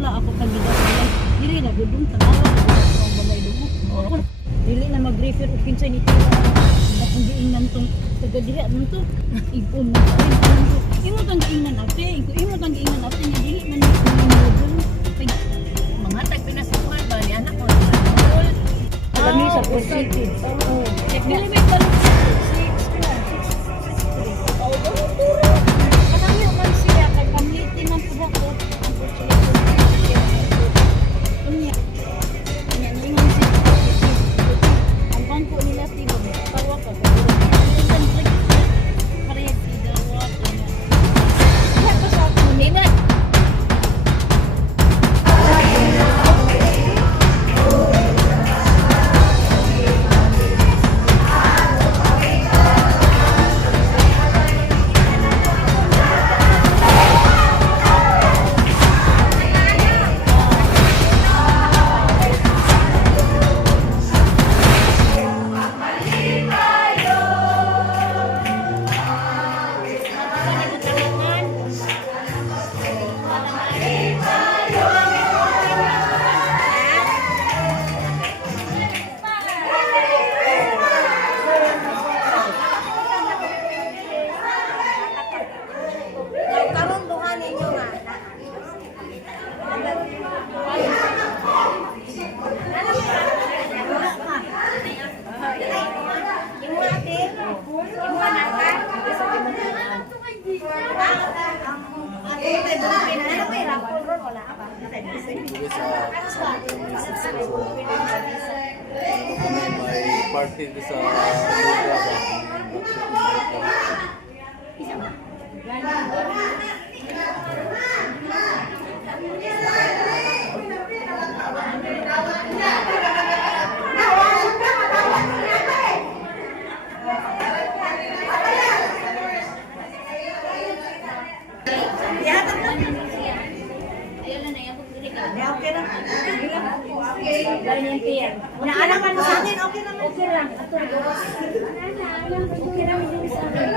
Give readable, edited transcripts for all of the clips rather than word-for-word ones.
wala ako kandidat. Dili na gudong tanawa ang balay dugo. Ako dili na mag-refer og kinsay ni tira. Akong giingnan tong taga diha man to. Ipon na to. Imo tang giingnan ate, imo tang giingnan ate ni dili man ni model. Mga tagpinasuhan ba ni anak ko? Kami sa City. Oo. Dili may tanong 6 ka. Oh, puro. Kanang man siya kay pamiliti man po ako. Ang bangko nila tiba, tawa ka. Parehas idawat. Lahat pa sa akin, minat. May party di sa lugar ba? Naanak man sa akin, okay lang. Okay lang. Okay lang din sa akin.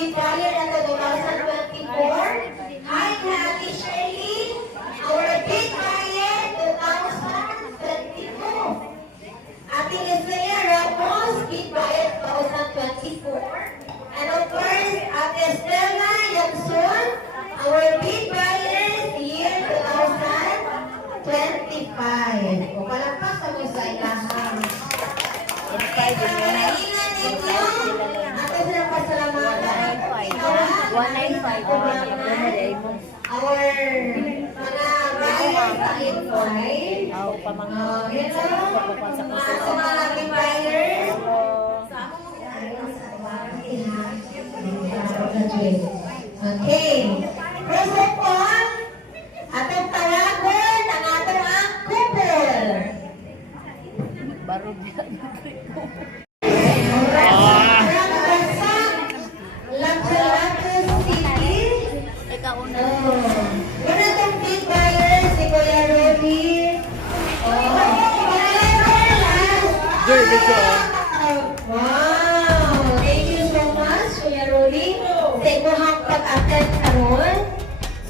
bid buyer na 2024. Hi, Ate Shirley. Our bid buyer 2022. Ate Isaiah Ramos, bid buyer 2024. And of course, Ate Stella Yamsun, our bid buyers year 2025. O palagpas sa mo sa ilahang. Panaingan ninyo. Ato silang pasalamatan. 195. Our mga buyers sa Infoy. Hello. Mga bid buyers. Okay. First of all, atong tawagon ang atong ang couple. Barog yan. Lapu-Lapu City. Ikaw una. Una itong big buyer, si Kuya Rudy. Joy, medyo Wow! Thank you so much, Kuya Rudy. Sa imuhang pag-attend karon.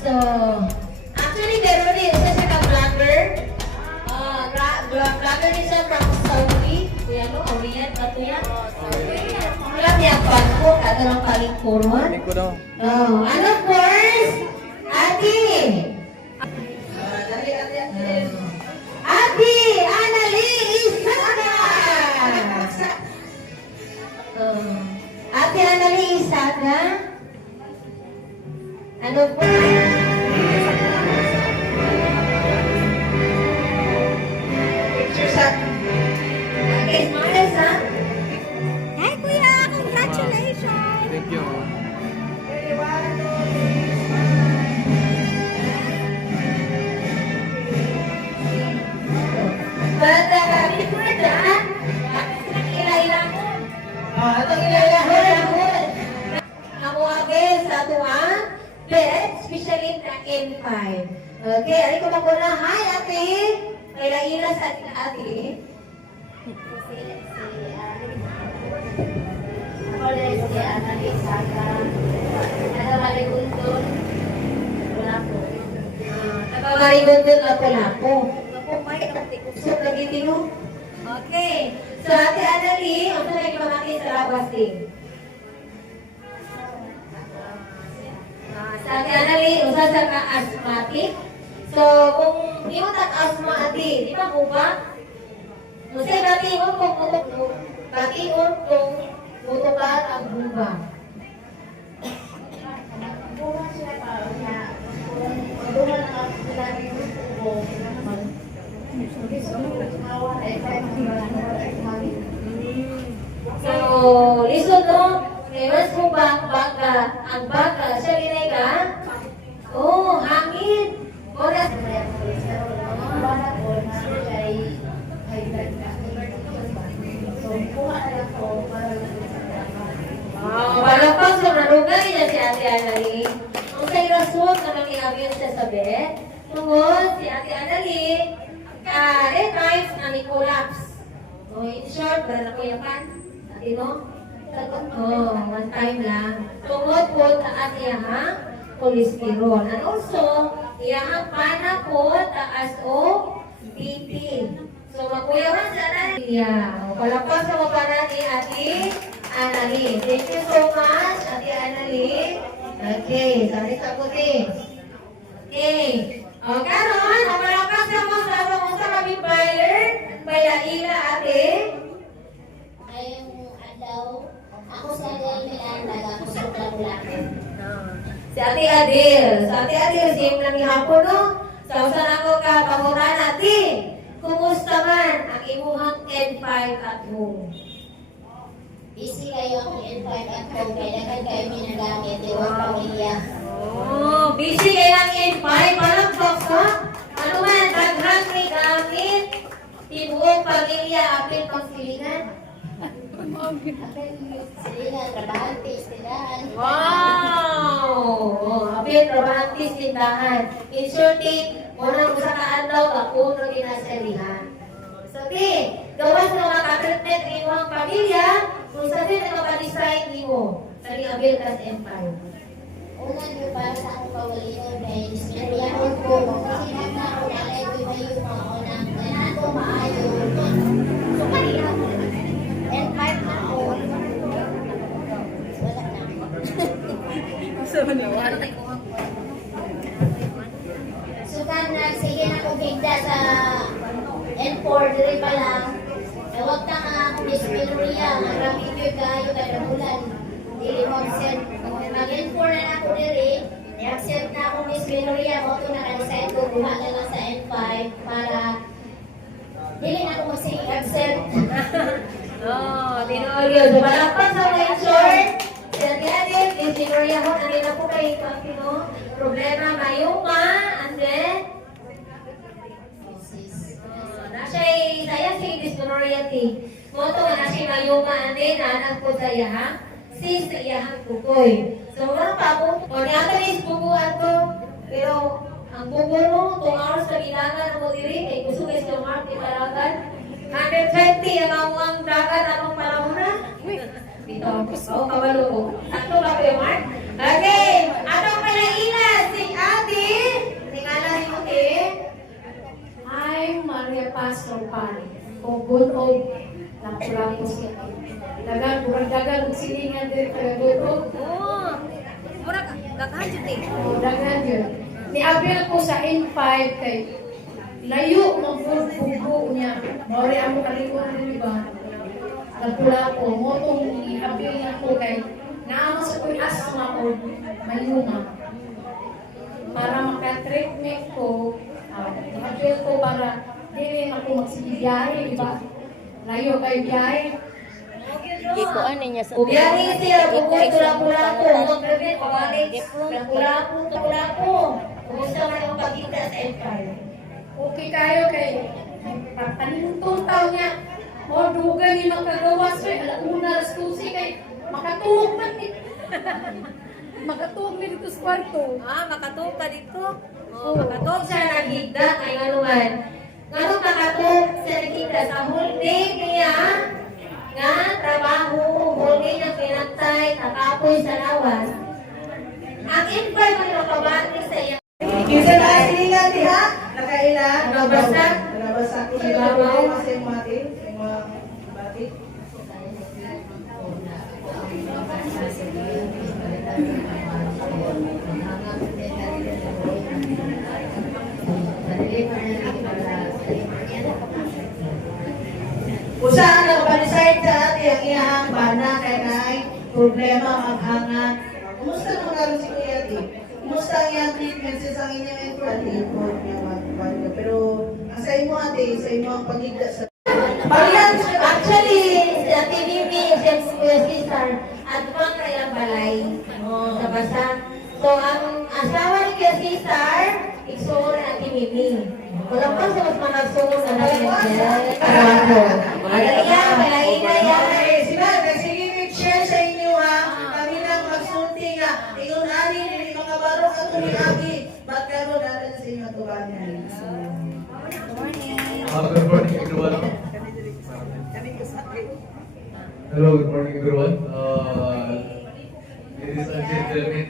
So, actually, Kuya Rudy, isa siya ka-vlogger. Vlogger din siya from Saudi. Kuya, no? Orient, bato yan? Alam niya, Bangkok, at ang kalingkuron. Tingin ko daw. Oh, and of course, Ate. Ate Annalise Isaga. Ate Annalise Isaga. And of course, picture sa. Okay, smiles ha. Hi, Kuya! Congratulations! Thank you. But happy birthday, ha? Itong ilayahon. Itong ilayahon. Ako again sa tuwa, bed, especially na N5. Okay, ay ko maguna. Hi, ate. May laila sa atin, ate. Nakamarigundon na pala po. So, nagitino? Okay. So, Ate Annalyn, ang tunay pamaki sa labas din. Sa Ate Annalyn, usa sa ka-asthmatic. So, kung di mo tak-asthma, ate, di ba ko ba? Kasi batiun kung putok mo. Batiun kung putukan ang buba. So, listen no, mas mo baga, ang baga, siya rinay ka? Oh, hangin. Oras. Palapag sa narugay niya si Ate Annalyn. Ang sa'y rason na mangyayabyan siya sa bed, tungod si Ate Annalyn, times na ni-collapse. So, in short, para na ko yapan. Ate no? Oh, one time lang. Tungod po taas iyahang cholesterol. And also, iyahang pana po taas o BP. So, makuyawan sa Annalyn. Yeah. Palapag sa mga ni Ate Annalyn. Thank you so much, Ate Annalyn. Okay, sabi sa puti. Okay. O, karon, palapag sa mga sa mga kami buyer, Ila ate. Ngayong adlaw, ako sa Adel Miranda, ako sa Lapu-Lapu. Si Ate Adel. Sa Ate Adel, same lang ihapon, no? Sa usan ako ka, pangutan natin. Kumusta man ang imuhang N5 at home? Busy kayo ang N5 at home, kaya dagan kayo minagamit, iwang pamilya. Oh, busy kayo ng N5. Parang box, ha? Ano man, daghang may gamit. Tibuong pamilya, apil pagsilingan. Sila, trabahante, tindahan. Wow! Oh, apil trabahantis tindahan. In shorting, unang usa ka adlaw kapuno din na sa lihan. So, gawas na mga ka-treatment ng imong pamilya, kung sa din na makadesign nimo. Sa Nag-avail ka sa M5. Una yung para sa akong kawalinon kay sinariyahon ko. Kasi nagna ako nalay ko ba yung mga unang ganahan ko maayo. So, kanina ko and 5 na ako. Wala na. So, sige na kong bigda sa N4, diri pa lang. Huwag ka nga akong disiplinarya, maraming yun kayo kada bulan. Dili mo absent. Mag-N4 na ako diri, i-absent na akong disiplinarya. Mo ito naka-decide ko, buha na lang sa N5 para dili na ako mag-absent. Tinuloy. So, malapang sa mga short. Sinabi, disiplinarya ko, nanila po kayo problema, mayuma, and then, nasa'y saya si disiplinarya ti. Mo ito nga nasa'y mayuma, and then, nanak po saya, ha? Sis, iyahan kukoy. So, mga papo, o niya is bubuan ko, pero ang bubo mo, 2 hours na bilangan mo diri, kay gusto guys yung mark, di malagan. 120 ang dagat, anong panahon na? Dito, kabalo ko. Sakto ba ko yung mark? Okay, atong pinailan, si Ate, tingala niyo, I'm Maria Pastor Pan, o Bunog, Lapu-Lapu siya. Dagan, dagan, silingan din kaya Bunog. Mura ka, kakahanjit eh. Dagan yun. Ni-avail ko sa N5 kay layo ng bugo niya. Mawari ako kalikuan din, diba? Lapu-Lapu, mo itong i-avail niya ko kay naama sa ko'y asma o mayunga. Para maka-treatment ko, i-avail ko para di rin ako magsibiyahe, diba? Layo kayo biyahe. Gikuan niya sa Biyahe siya, bukod ko Lapu-Lapu. Mag-prevent, pabalik. Lapu-Lapu. Kumusta man ang pagkita sa N5? Okay kayo kay panintong taon niya. O, dugan ni magkagawas. Alauna, alas 12 kay makatuog man ni. Makatuog ni dito sa kwarto. Makatuog ka dito. Makatuog siya nagigda kay nganuman. Ngano makatuog siya nagigda sa holding niya nga trabaho, holding ang pinagtay, nakapoy sa lawas. Ang invite mo yung kabati sa iya. Isa na silingan diha, nakaila, Nabasa? nabasa ko sa ibabaw sa yung mati, sa yung mga bati. Usahan na kapanisay sa ati ang iyahang bana kay nay problema maghangat. Kumusta naman karon si Kuya Ati? Kumusta ang iyang treatment sa inyong implant? Pero ang sa imo ate, sa imo ang pagigda sa Actually, sa TVP, Kuya Cesar, at pang kayang balay. Sa basa. So, ang asawa ni Kuya Cesar, iksuro na TVP. Walang pa sa mas managsunod na natin. Malaya, malaya na yan. Sige, share sa inyo ha. Kami nang magsulti nga. Ingon ani, hindi mga barok ako ni Abi. Ba't karoon natin sa inyo tuban niya? Good morning, everyone. Hello, good morning, everyone. Ladies and gentlemen.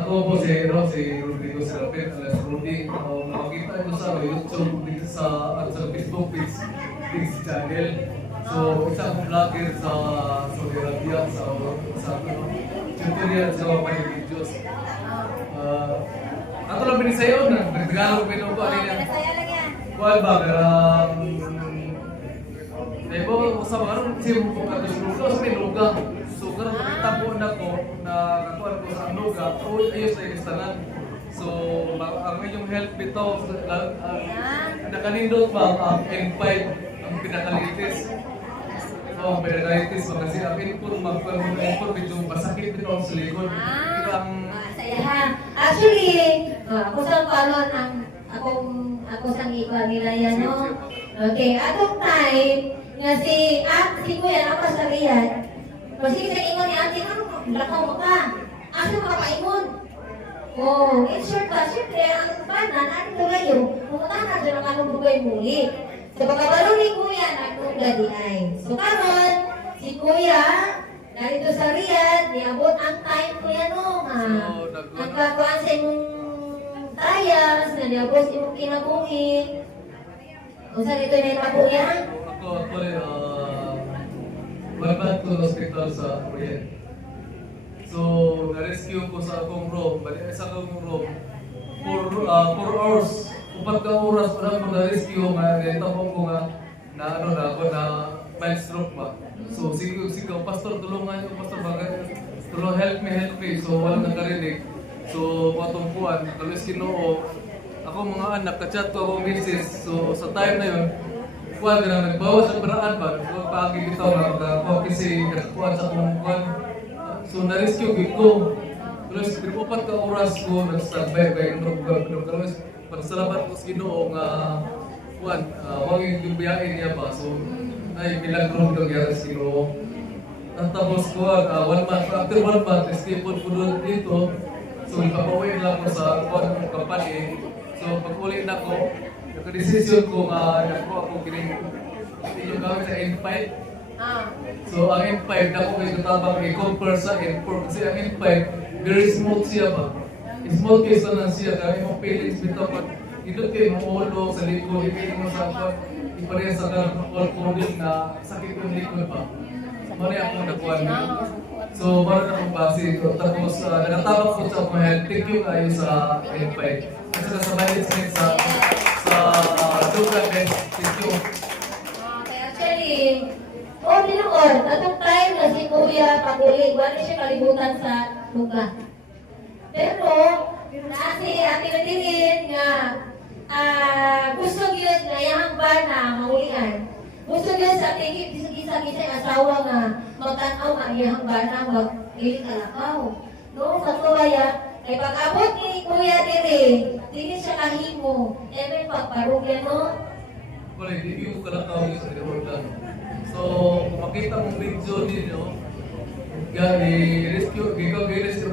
Ako po si Rodrigo Serapin, alias Rudy. Makita ito sa YouTube, dito sa Facebook page channel. So, isa akong vlogger sa Saudi Arabia, sa tutorial sa mga videos. Ato lang binisayo na, nagtagalog pa ito ko, ano yan? Kual ba, pero sa mga siya mo ka luga sa luga. So karon makita po na ko na kakuan ko sa luga, ayos na instalan. So ang inyong help ito nakanindot ba ang N5 ang pinakalitis. So ang pinakalitis kasi ang input mag-input medyo masakit dito sa likod. Ito ang Actually, ako sa palon ang ako sa iba nila yan, no? Okay, atong time, nga si Kuya na pasalihan. Kasi sa ingon ni ate, ano, lakaw mo ka. Ano makapaingon? Oh, in short ba, siyempre, ang panan, ano tulayo? Pumunta na dyan ang anong bugay muli. Sa pagkabalo ni Kuya, nagtugla di ay. So karon, si Kuya, Narito sa Riyadh, niabot ang time ko yan o nga. Nagkakuan sa imong trials, na niabot sa imong kinabuhi. Kung saan ito na ipabuya? Ako, actually, malapad ko sa hospital sa Korea. So, na-rescue ko sa akong room. Bali, sa akong room. 4 hours. 4 ka oras pa lang ko na-rescue nga. Tapos ko nga, na ano na ako, na mild stroke ba. So, sige, pastor, tulungan yung pastor ba? Help me. So, walang nakarinig. So, patungkuan, kalis Ginoo. Ako mga anak, kachat ko akong misis. So, sa time na yun, kuwan na nagbawas ang paraan ba? So, paagi bitaw na kasi nagkuhan sa akong kuwan. So, na-rescue ko. Terus, 4 ka oras ko, nag-standby kayo ng kalos. Pagsalamat ko sa Ginoo nga, kuwan, huwag yung biyain niya ba? So, ay, milagro ko nangyari sa Ginoo. Tapos ko, 1 month, after 1 month, escape po doon dito. So, ipapawin lang ko sa kuwan ng company. So, pag-uli na ko, nagka-desisyon ko nga, ako kining yung gawin sa N5. So, ang N5, ako may katabang i-compare sa N4. Kasi ang N5, very smooth siya ba? Smooth case na lang siya, kaya yung feelings bitaw pag ito kayo mahulog sa likod, ipilin mo sa ako, ipareha sa all-coding na sakit yung likod ba? Mari ako nakuha niyo. So, mara na akong base ko. Tapos, nakatabang ko sa akong health. Thank you kayo sa N5. At saka sa management sa Duga Best. Thank you. Okay, actually, Lord, atong time na si Kuya pag-uli, wala siya kalibutan sa lugar. Pero, si Ate Madirin nga, gusto yun na yung ba na maulian. Gusto yun sa tingin, isa-isa yung asawa nga, magtanaw nga yung ba na mag-iling kalakaw. No, sa tuwaya, ay pag-abot ni Kuya Diri, tingin siya kahimo, may pagparugyan, no? Wala, hindi yung kalakaw yung sa Tiroldan. So, kung makita mong video ninyo, i-rescue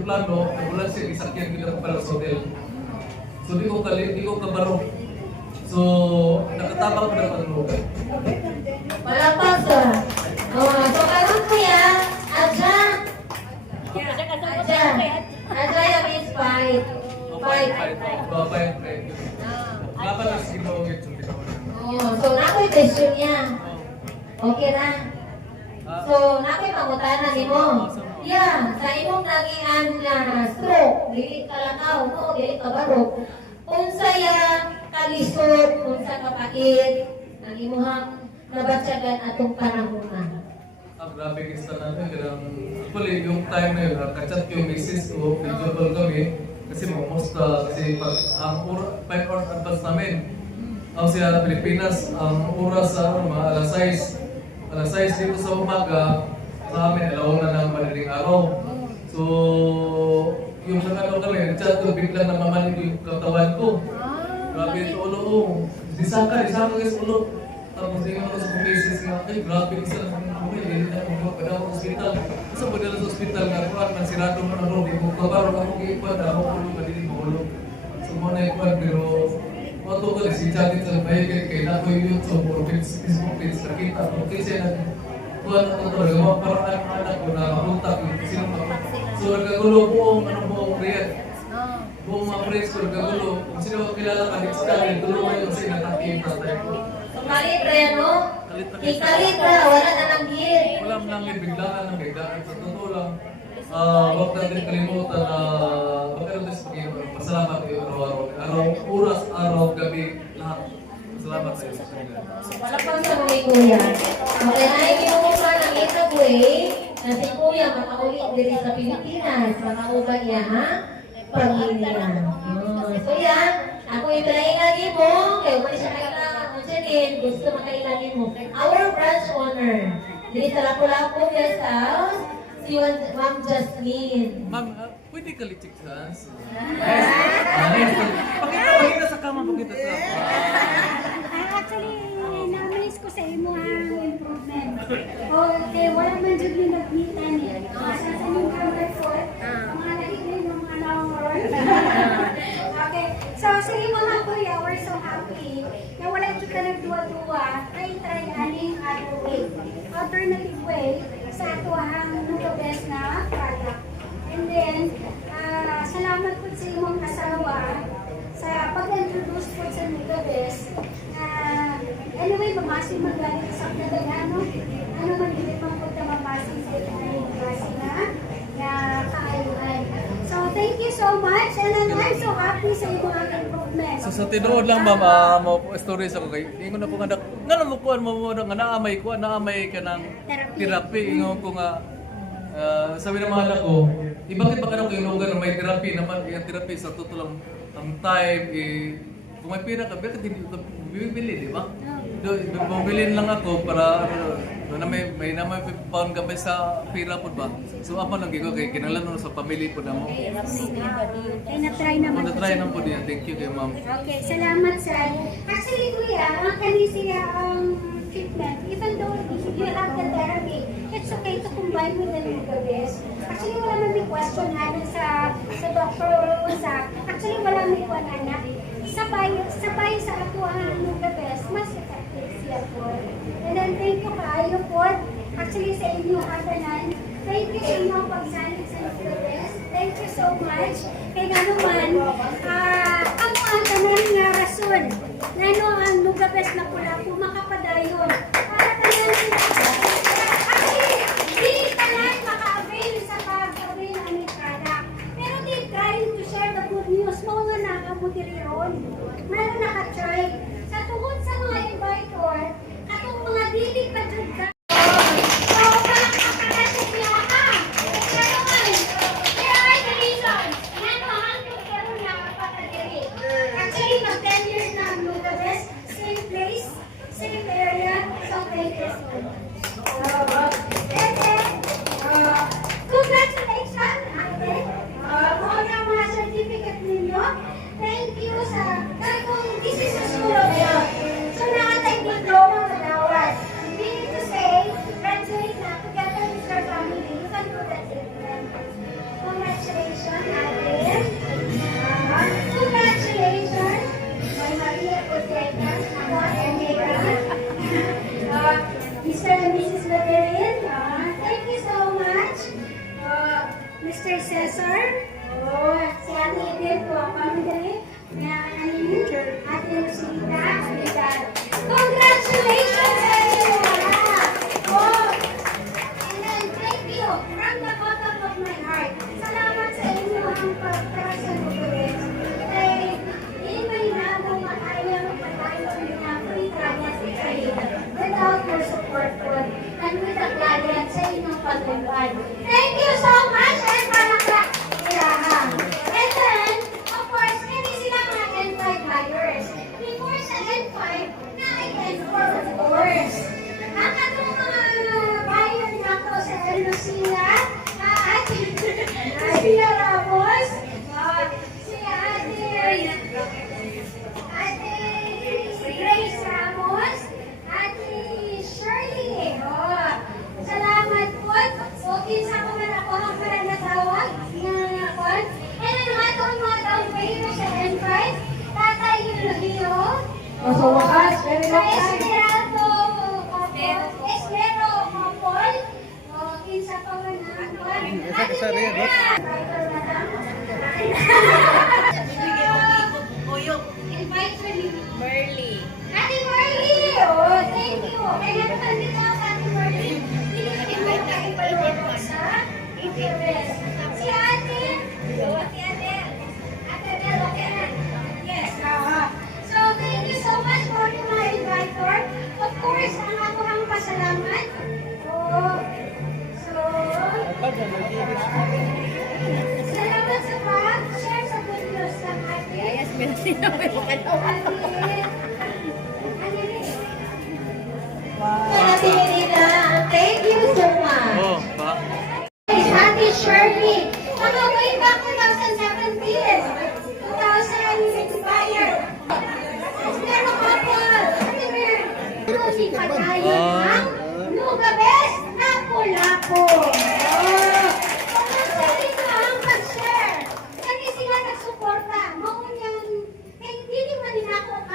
plano, nagulan siya, isakyan kita pala sa hotel. So, di ko kabaro. So, nakatabang ko na panulugan. Malapas ah. So, karon Kuya, Adja yung is fight. Fight. Laban na sige mo ulit yung bitaw. So, nako'y question niya. Okay na? So, nako'y pangutanan ni mo. Yeah, sa imong nagian na stroke, dili kalakaw, no? Dili kabarok. Unsaya kalisod, unsa kapait, ang imuhang nabatyagan atong panahunan. Grabe kista natin. Actually, yung time na yun, kachat ko yung misis ko, video call kami. Kasi mamusta, kasi pag ang 5 hours advance namin. Ang siya na Pilipinas, ang oras sa alas 6 dito sa umaga, sa amin, alaw na ng madaling araw. So, yung nakalaw kami, nag-chat ko, biglang namamalig yung katawan ko. Grabe ito ulo ko. Disaka guys ulo. Tapos tingin ako sa kumisis nga, ay grabe isa na kami, hindi na ako pada ako hospital. Kasi padala sa hospital nga, kuhan, mansirado man ang room, kung kabaro ako kipan, ako ulo, madilig mo ulo. So muna ikuhan, pero mato ko, si Chagit sa bayan kay na ko yung YouTube or Facebook page, nakita ko, kasi na, kuhan na ito, mga paraan ng anak ko na mapuntak yung sino pa. So nagkagulo buong Riyadh. Buong mga friends ko nagkagulo, kung sino kilala ka, next time, tulungan yung sinataki yung tatay ko. Kalitra yan, no? Kalitra, wala na nang gear. Wala mo lang yung biglaan ng biglaan. Sa totoo lang, huwag natin kalimutan na magkaroon tayo sa pasalamat kayo araw-araw. Oras, araw, gabi, lahat. Pasalamat tayo sa kanya. Palapang sa mga Kuya. Okay, ay kinukuha ng Itagway na si Kuya makaulit dito sa Pilipinas. Makauban niya, ha? Pamilya. So yan, ako ipailagin mo, kayo mo siya kailangan. Gusto makailangan mo. Our branch owner. Dito sa Lapu-Lapu Guest House, si Ma'am Jasmine. Ma'am, pwede ka lichik sa aso? Pakita sa kama, pakita sa Actually, na-amaze ko sa imo ang improvement. Okay, wala man dyan yung nagnitan eh. Sa yung camera ko, mga nakikinig ng mga naungoron. Okay, so sa imo mga Kuya, we're so happy na wala kita nagduwa-duwa, try aning other way. Alternative way, sa atuang Nugabes na product. And then, salamat po sa imong asawa sa pag-introduce po sa Nugabes. Anyway, mamasin magaling sa kadagano. Ano man hindi pang pagkamapasin sa inyong klase na kaayuhan. So, thank you so much. And I'm so happy sa imong improvement. So sa tinuod lang ma'am, mo stories ako kay ingon na ko nga nga mo kuan mo nga naamay ka ng therapy ingon ko nga sabi na mahal ako, bakit ba kanang yung lugar na may therapy naman yung therapy sa totoo lang ang time kung may pira ka bakit hindi ka bibili di ba? Bubilin lang ako para na may naman pound ka sa pira po ba? So apa lagi ko kay kinahanglan sa family po na mo. Ay, na-try naman. Na-try naman po niya. Thank you kay ma'am. Okay, salamat sir. Actually, kuya, ang kanisiya ang treatment, even though you have the therapy, it's okay to combine with the Nugabes. Actually, wala man may question natin sa Dr. Usak. Actually, wala may question na. Sabay sa atuang Nugabes, mas effective siya po. And then, thank you kaayo po. Actually, sa inyo, Hatanan, thank you sa inyong pagsalit sa Nugabes. Thank you so much. Kaya nga naman, ang tanan nga rason, nano ang Nugabes na pula po makapadayon. Para tanan actually, di tanan maka-avail sa pag-avail ang aming product. Pero di trying to share the good news, mga nga nakabudiron. Meron naka-try. Sa tungod sa mga invitor, katong mga dili pa dyan ka. So, palakpakan niya ka. Kaya naman, here are the reasons. Nano ang tutulong na kapatagiri. Actually, mag 10 years na ang Nugabes. Same place, same area, so thank you so much. And then, congratulations, ate. Kung ang mga certificate ninyo, thank you sa, kung this is a school of health. So, nakatay diploma madawat. Meaning to say, graduate na together with your family, you can do that treatment. Congratulations, ate. Congratulations, my Maria Coseca, ako ang Emeka. Mr. and Mrs. Laterin, thank you so much. Mr. Cesar, si Ate Edith po ang pamilya na Ate Rosita, congratulations sa inyo! And then, thank you from the bottom of my heart. Salamat sa inyo ang pagkasa ng Nugabes. Ay, hindi man inabang makaya magpatayo na free trial sa kayo without your support po and with the client sa inyong pagtuluan. Thank you so much and palakpak ilahan. And then, of course, hindi sila mga N5 buyers. Before sa N5, na ay N4 of course. Ang atong mga buyer na ako sa L. Lucia, Ate Ramos, si Ate Grace Ramos, Ate Shirley. Salamat po. Okay sa ko man ako ang para natawag na ako. And ang atong mga down payment sa N5, Tatay Hilio. Sa wakas, very Sa long time. Esperanto Espero Mapol. Kinsa pa man ang kuwan. Ate Shirley. Invite Merly. Ate Merly! Oh, thank you. Kaya nandito ako sa Ate Merly. Invite na ipaloko sa interest. Si Ate. Ate Bel, okay na. Yes, so, thank you so much for mga invitor. Of course, ang ako ang pasalamat. Salamat sa pag-share sa good news ng ate. Yes, Ate Merida, thank you so much. Oh, ba? Ate Shirley, mga way back 2017, 2000 expired. Pero couple, Ate Mer, hindi patayon ng Nugabes na Pulaco. Dito ang pag-share. Kasi sila nagsuporta. Maunyan, hindi naman din ako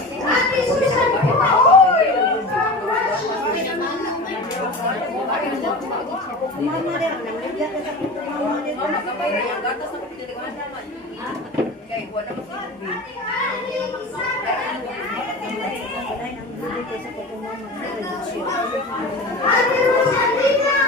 Ate Susan po! Ate Rosalina!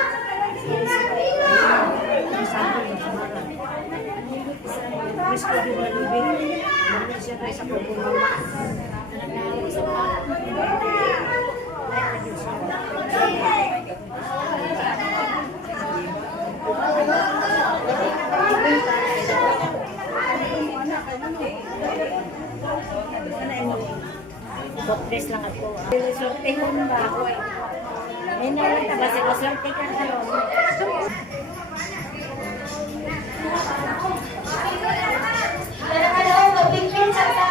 Botdes lang ako. Sorte ko na ba ako? May nalang tabas ako. Sorte ka na ron. Hello, mag-picture sa ta.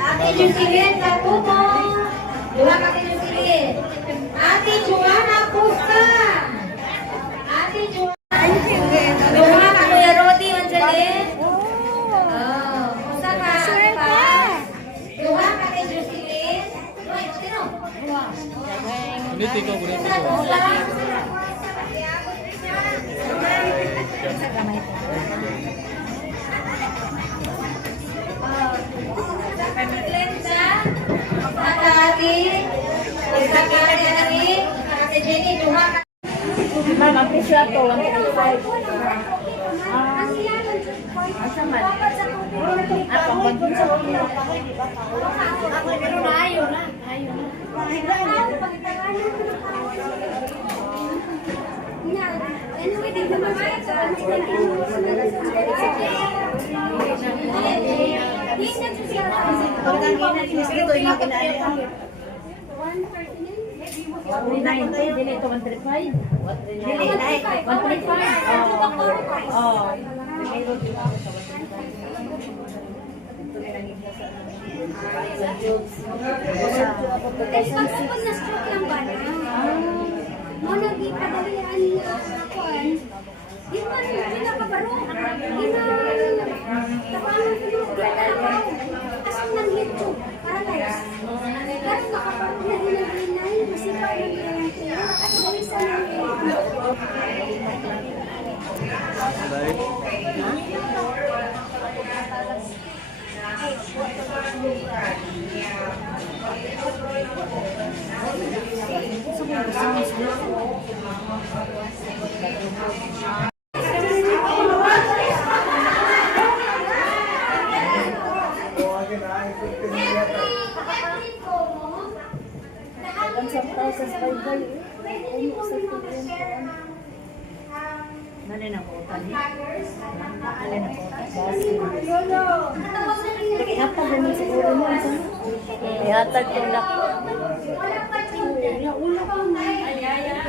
Ate Jocelyn, kapo mo. Dua ka Ate Jocelyn. Ate Joanna, pusta. Ate Joanna. Dua ka Kuya Rodi, Angeline. Oh, pusta ka. Dua ka Ate Jocelyn. Dua, sino? Boniti ko. Glenda, Ate Ate Jenny, dua ka. Ma'am, ang presyo ato, 125. Asa man? Pang bandun sa ulo. Pero na ayaw na. Dili ito 135. Dili 135. Oh. Pagkakapag na-stroke lang ba na? Mo nag-ipadalian niya ako. Di mo rin nakaparo. Di na tapanan ko yung pagkakaparo. As ng YouTube, paralyzed. Pero nakaparo na rin ang rinay. Masipaw na rin ang tayo. At dahil sa Ihatag ko na. wala pa rin. Ulo ko na.